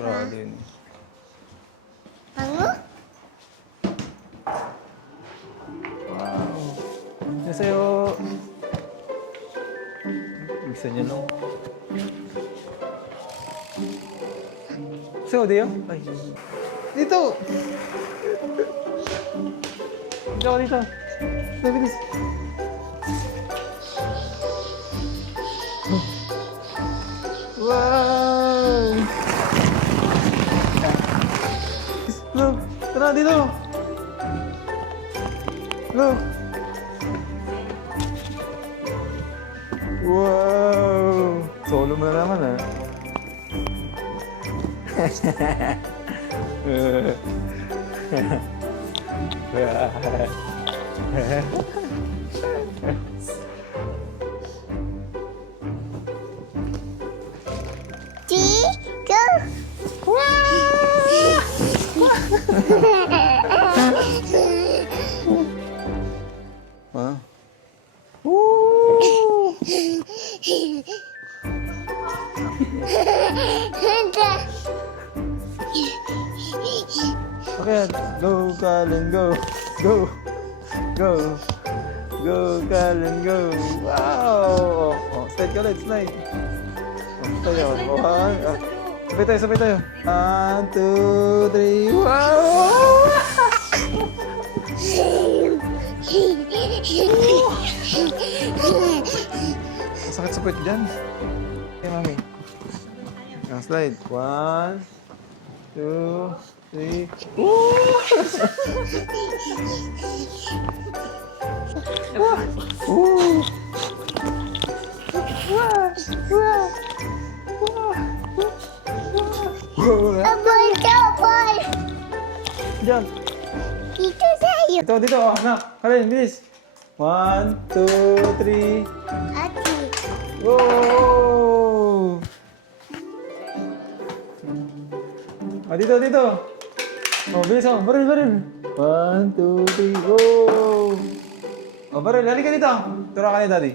Sarado yun. Bango? Wow. Yan sa'yo. Gusto niya no? Sa'yo, Deo? Ay. Dito! Dito ako dito. Bilis. Wow! Look! Tara, dito! Look! Wow! Solo mo na naman, ah. Tiga. Huh? Okay, go, Kalin, go. Go. Go. Go, Kalin, go. Wow! Oh, slide ka ulit, slide. Oh, tayo. One. Sabay tayo. 1, 2, 3. Wow! Masakit sa puwet dyan. Okay, mami. Slide. 1, 2, 3. Aboy, aboy. Jump. Dito sa'yo. Dito, oh, anak. Kalin, bilis. 1, 2, 3. Ati. Go! Oh, dito. Oh, bilis oh. Baril. 1, 2, 3, go! Oh, baril. Halika dito. Tura ka ni daddy.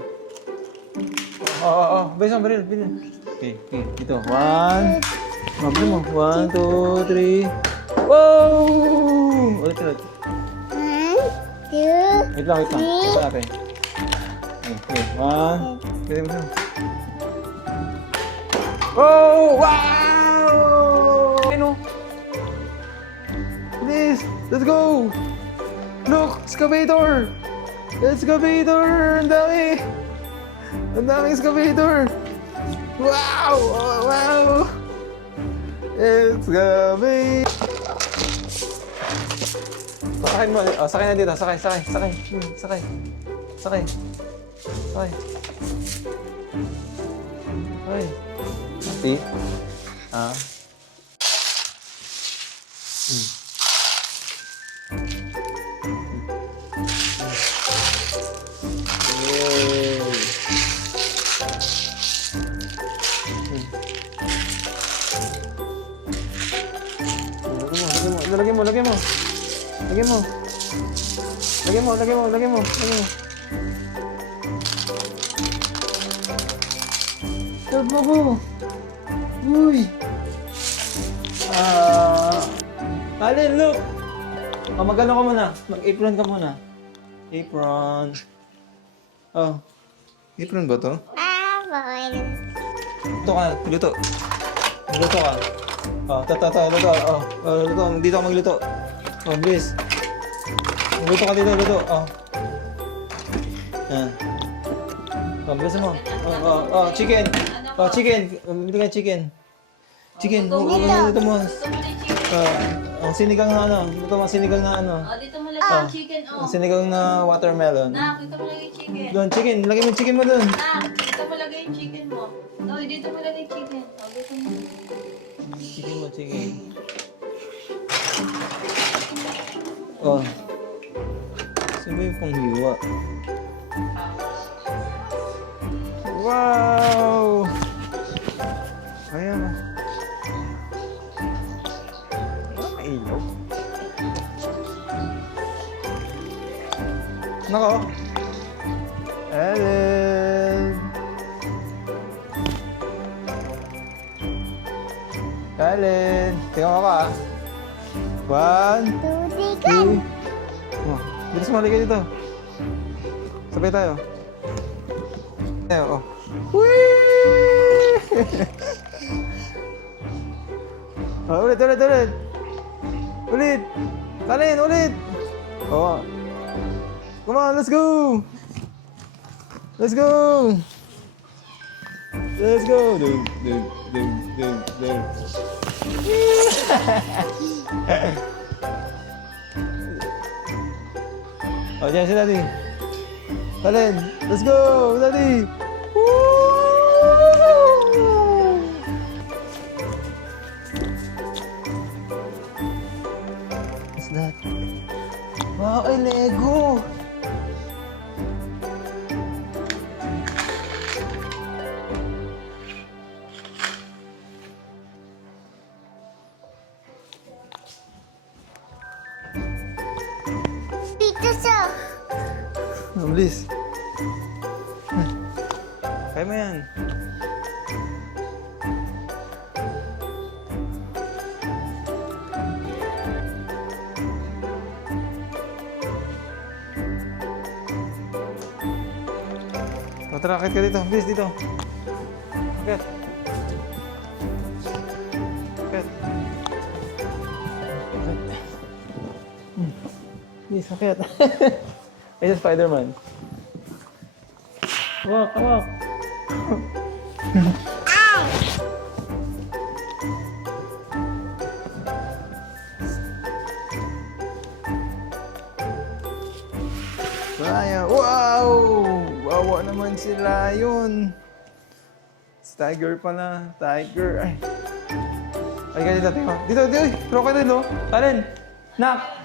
Bilis oh, baril. Okay. Dito. 1. Mabili mo. 1, 2, 3. Wow! Ulit. 1, 2. Wait lang. Ito natin. Okay. 1. Pwede mo siya. Oh! Wow! Ano? Please! Let's go! Look! Excavator! Excavator! Ang dami! Ang daming excavator! Wow! Oh, wow! Excavator! Sakayin mo. Oh, sakay na dito. Sakay. Ay. Ati? Ah. Yay. Lagyan mo. Help ako. Uy. Kalin, look. Mag-ano ka muna. Mag-apron ka muna. Apron. Oh. Apron ba to? Aboy. Luto ka. Luto ka. Oh, luto. Luto. Dito ka magluto. Oh, bilis. Luto ka dito, luto. Oh. Yan. Oh, bilisan mo. Chicken. Oh, chicken. Bili ka chicken. Chicken. Luto mo. Ang sinigang na ano. Luto mo sinigang na ano. Dito mo lagay yung chicken, Ang sinigang na watermelon. Dito mo lagay yung chicken. Doon, chicken. Lagay mo yung chicken mo doon. Dito mo lagay yung chicken mo. Dito mo lagay yung chicken. Dito mo. Chicken. Oh. Saan ba yung panghiwa? Wow! Ayan o. May ilaw. Nako. Ellen. Allen. Tingnan mo ako ah. 1, Tudigan. 2. Oh, bilis mo, halika dito. Sabay tayo. Tayo, oh. Whee! Oh, ulit. Ulit. Allen, ulit. Oh. Come on, let's go. Let's go. Let's go. Oh, dyan si Daddy. Allen, let's go, Daddy. Woo! What's that? Wow, ay Lego. Dito sa. Mabilis. Kaya mo yan. O, tara, akit ka dito. Bilis dito. Akit. Akit. Akit. Bilis, akit. Ay, sa Spider-Man. Walk. Lion. Wow! Wawa naman si Lion. Si Tiger pala. Tiger. Ay, dito. Dito. Crocodile, no? Allen. Nak.